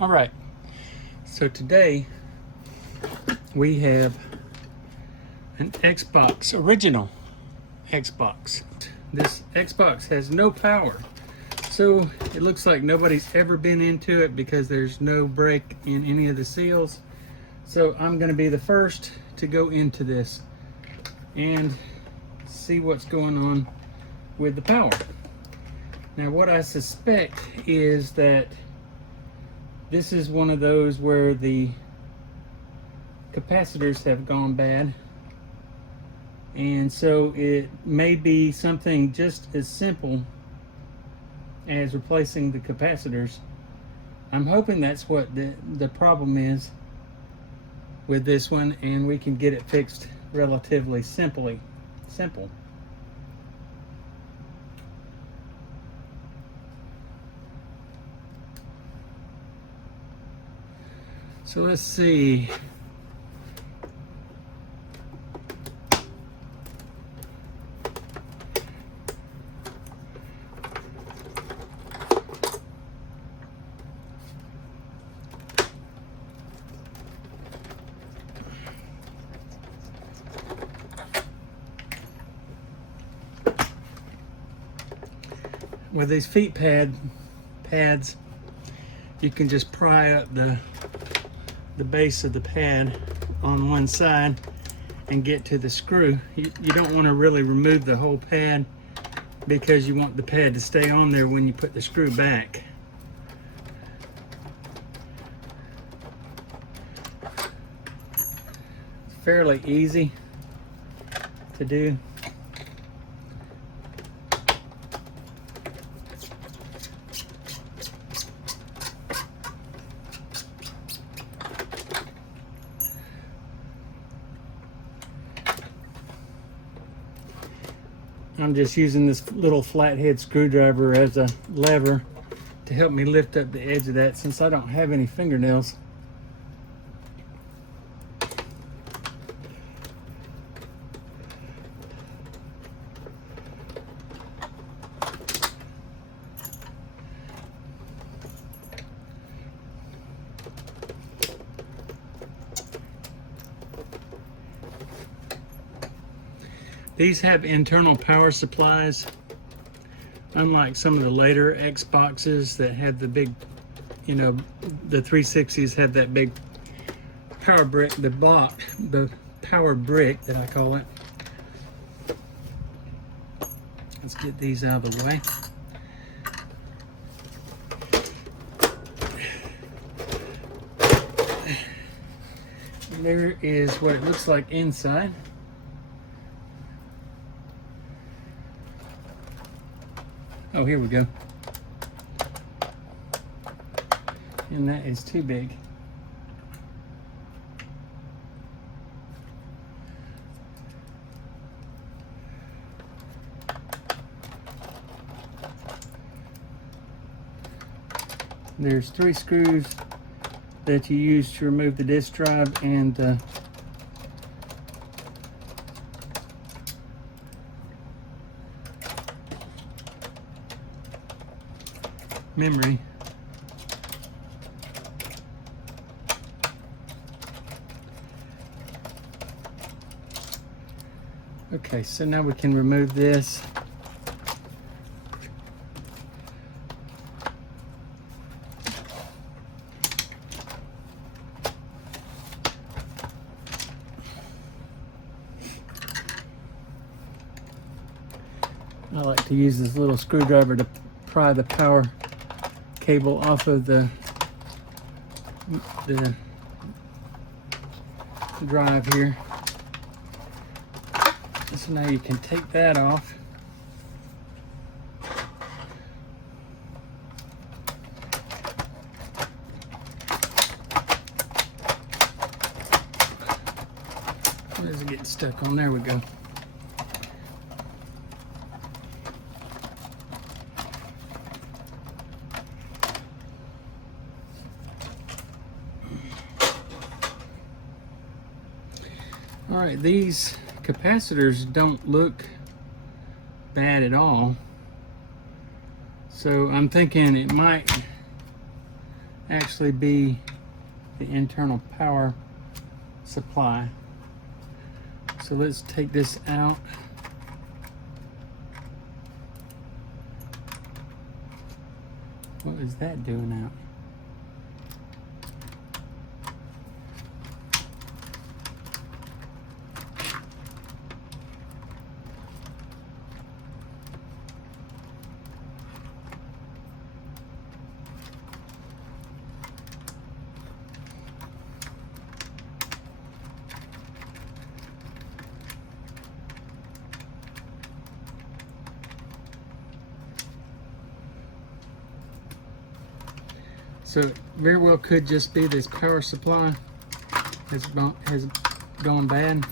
All right, so today we have an Xbox, original Xbox. This Xbox has no power, so it looks like nobody's ever been into it because there's no break in any of the seals. So I'm going to be the first to go into this and see what's going on with the power. Now what I suspect is that this is one of those where the capacitors have gone bad, and so it may be something just as simple as replacing the capacitors. I'm hoping that's what the problem is with this one, and we can get it fixed relatively simple. So let's see. With these feet pads, you can just pry up the base of the pad on one side and get to the screw. You don't want to really remove the whole pad because you want the pad to stay on there when you put the screw back. It's fairly easy to do. I'm just using this little flathead screwdriver as a lever to help me lift up the edge of that, since I don't have any fingernails. These have internal power supplies, unlike some of the later Xboxes that had the big, the 360s had that big power brick, the power brick that I call it. Let's get these out of the way. And there is what it looks like inside. Oh, here we go. And that is too big. There's 3 screws that you use to remove the disk drive and memory. Okay, so now we can remove this. I like to use this little screwdriver to pry the power cable off of the drive here. So now you can take that off. Where's it getting stuck on? There we go. All right, these capacitors don't look bad at all. So I'm thinking it might actually be the internal power supply. So let's take this out. What is that doing out? So it very well could just be this power supply has gone bad.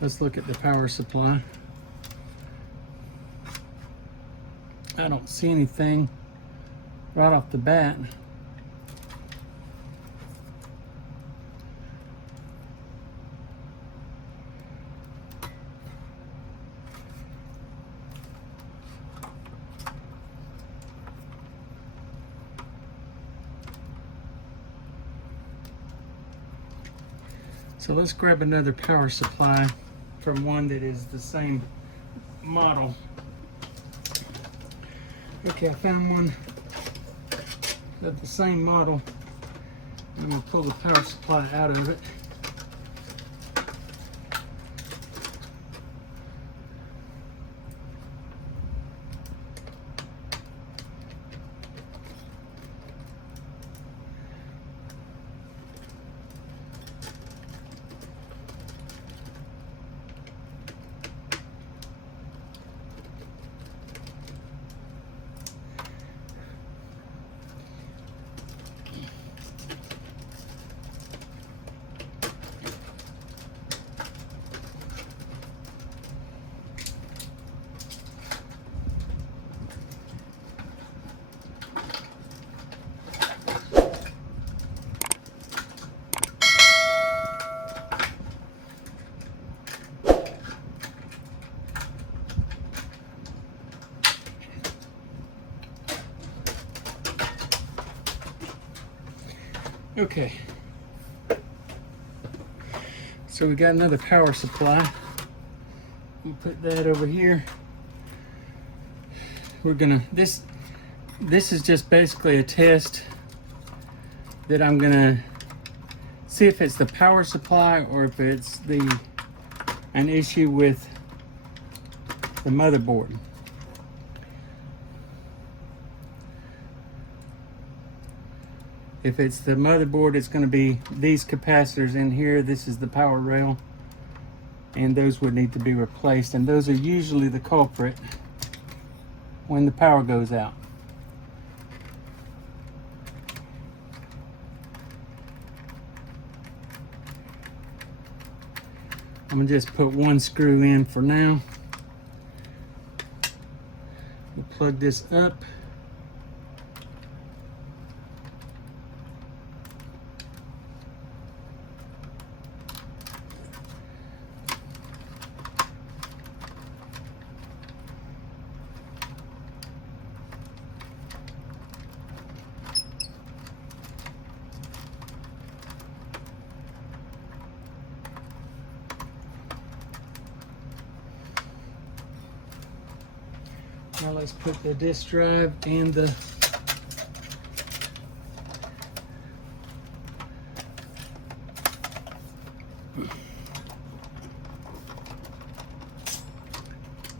Let's look at the power supply. I don't see anything right off the bat. So let's grab another power supply from one that is the same model. Okay, I found one of the same model. I'm going to pull the power supply out of it. Okay, so we got another power supply. We'll put that over here. We're gonna, this is just basically a test that I'm gonna see if it's the power supply or if it's an issue with the motherboard. If it's the motherboard, it's going to be these capacitors in here. This is the power rail, and those would need to be replaced, and those are usually the culprit when the power goes out. I'm going to just put one screw in for now. We'll plug this up. Now let's put the disk drive and the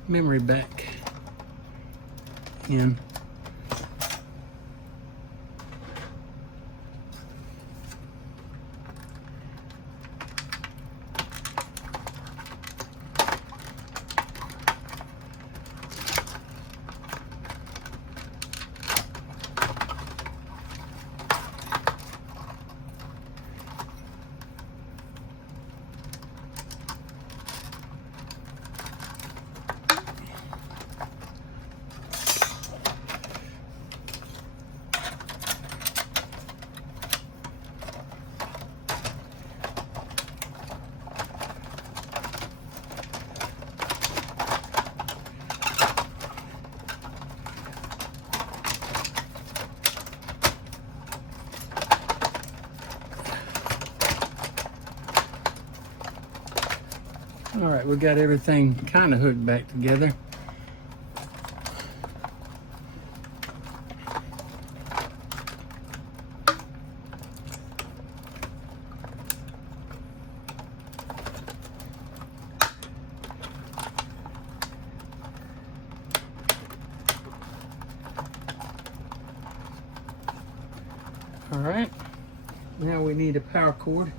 memory back in. All right, we got everything kind of hooked back together. All right, now we need a power cord.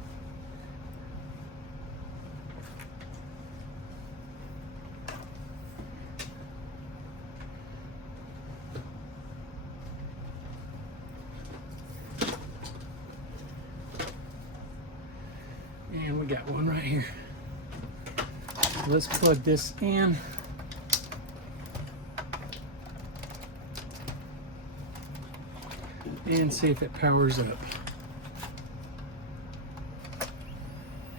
And we got one right here. Let's plug this in. And see if it powers up.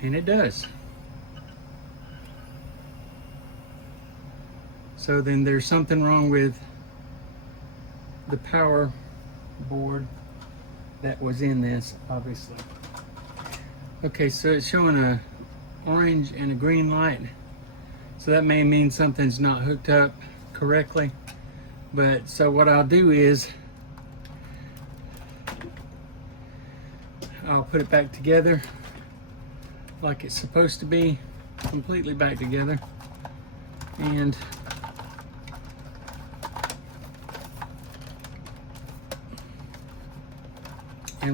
And it does. So then there's something wrong with the power board that was in this, obviously. Okay, so it's showing a orange and a green light. So that may mean something's not hooked up correctly. But so what I'll do is I'll put it back together like it's supposed to be, completely back together. And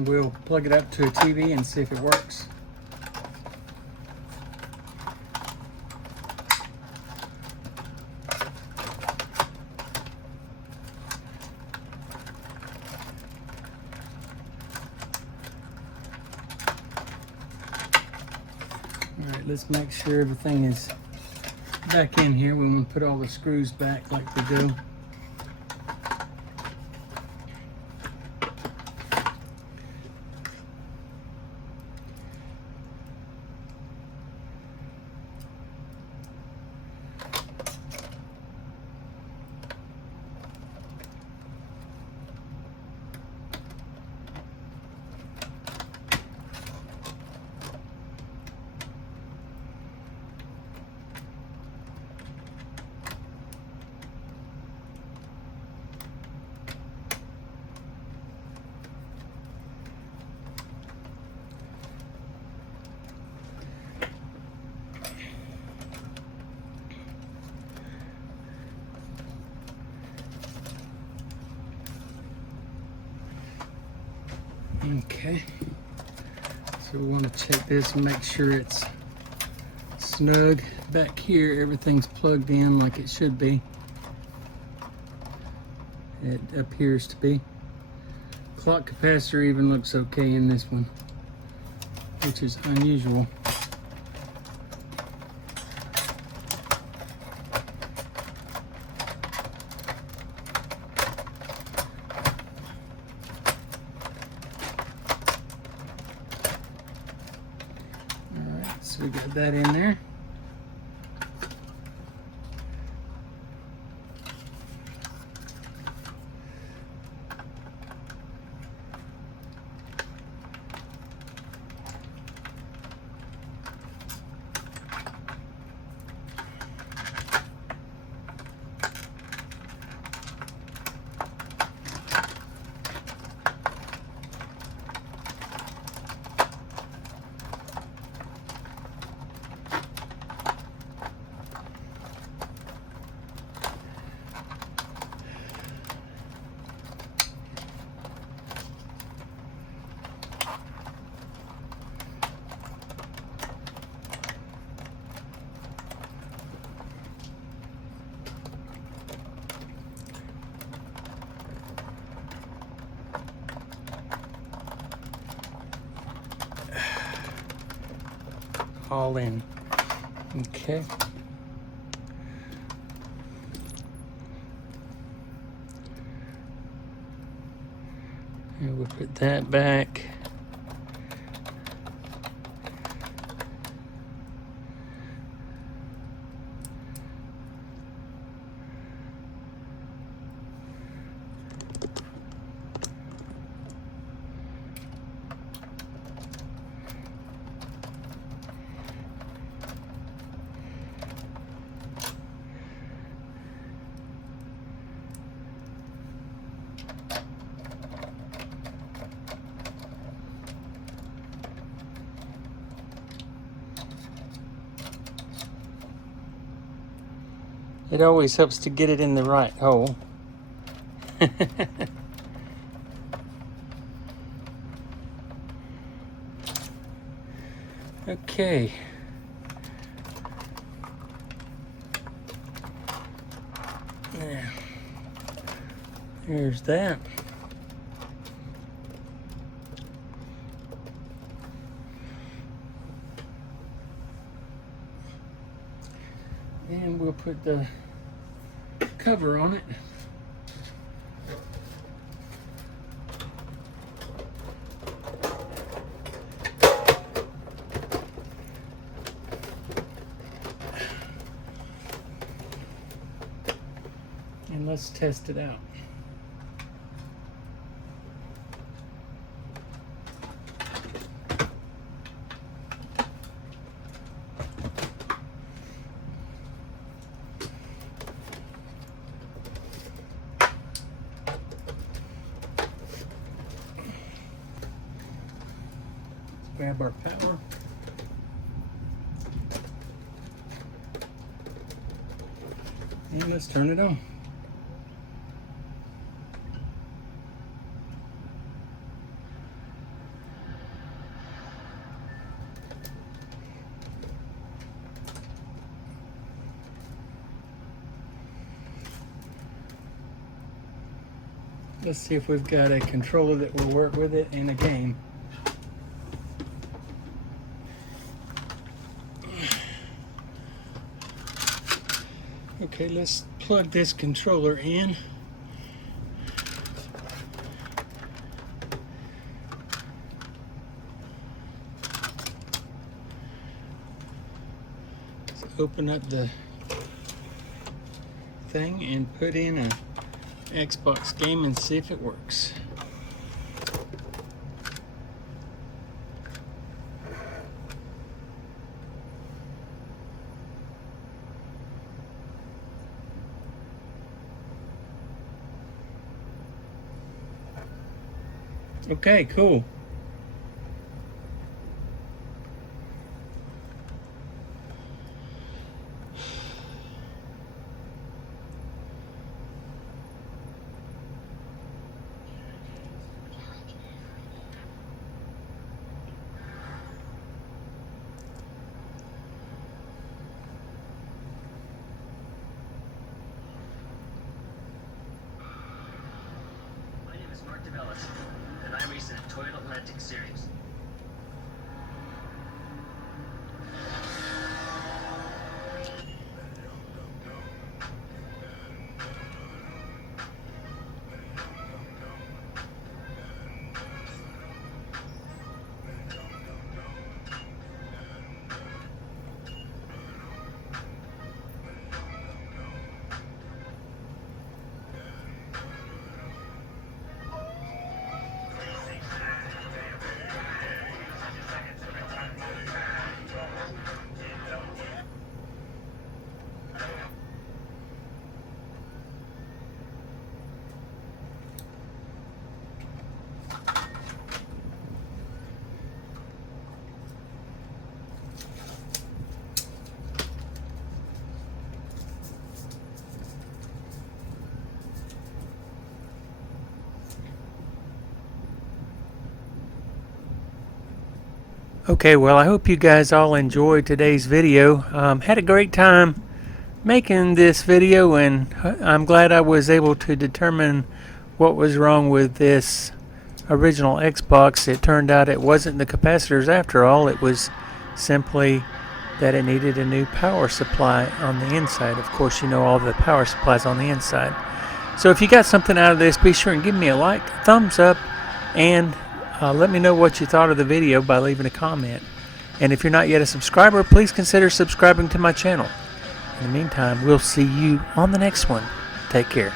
we'll plug it up to a TV and see if it works. All right, let's make sure everything is back in here. We want to put all the screws back like we do. Okay, so we want to check this and make sure it's snug. Back here, everything's plugged in like it should be. It appears to be. Clock capacitor even looks okay in this one, which is unusual. So we got that in there. All in. Okay. And we'll put that back. It always helps to get it in the right hole. Okay. Yeah. There's that. And we'll put the cover on it. And let's test it out. Grab our power. And let's turn it on. Let's see if we've got a controller that will work with it in a game. Okay, let's plug this controller in. Let's open up the thing and put in a Xbox game and see if it works. Okay, cool. And I race in a Toyota Atlantic Series. Okay, well, I hope you guys all enjoyed today's video. Had a great time making this video, and I'm glad I was able to determine what was wrong with this original Xbox. It turned out it wasn't the capacitors after all. It was simply that it needed a new power supply on the inside. Of course, you know all the power supplies on the inside. So if you got something out of this, be sure and give me a like, thumbs up, and let me know what you thought of the video by leaving a comment. And if you're not yet a subscriber, please consider subscribing to my channel. In the meantime, we'll see you on the next one. Take care.